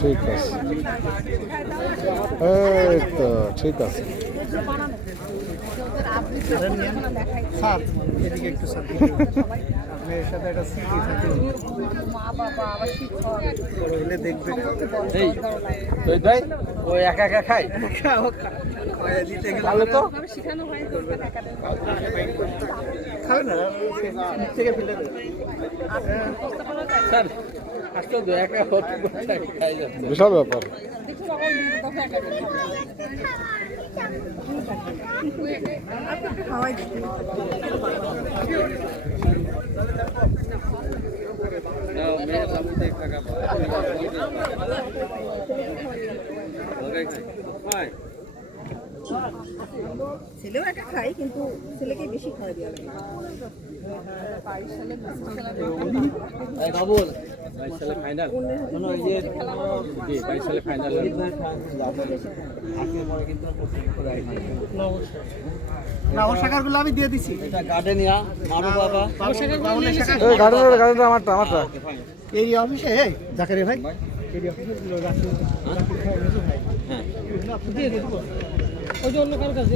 ঠিক আছে, এই তো ঠিক আছে। স্যার এদিকে একটু স্যার আপনি এর সাথে একটা সিটি থাকে বড় হলে দেখবে এই তুই ভাই ও একা একা খায় খাওয়া দিতে গেলে ভালো তো খাবে না নিচ থেকে ফেলে দেবে স্যার আজকে তো একা হতে খাই যাচ্ছে বিশাল ব্যাপার। ছেলেও একটা খায় কিন্তু ছেলেকে বেশি খাওয়া দেওয়া লাগে। বাবুল 22 সালে ফাইনাল শোনো এই যে 22 সালে ফাইনাল আজকে পরে কিন্তু না ও শাখাগুলো আমি দিয়ে দিছি এটা গার্ডেনিয়া মারু বাবা এই গাড়িটা আমারটা। এই অফিসে জাকারিয়া ভাই এই অফিসে রাখি ভাই হ্যাঁ আপনি দিয়ে দেবো ওই যে অন্য কারো কাছে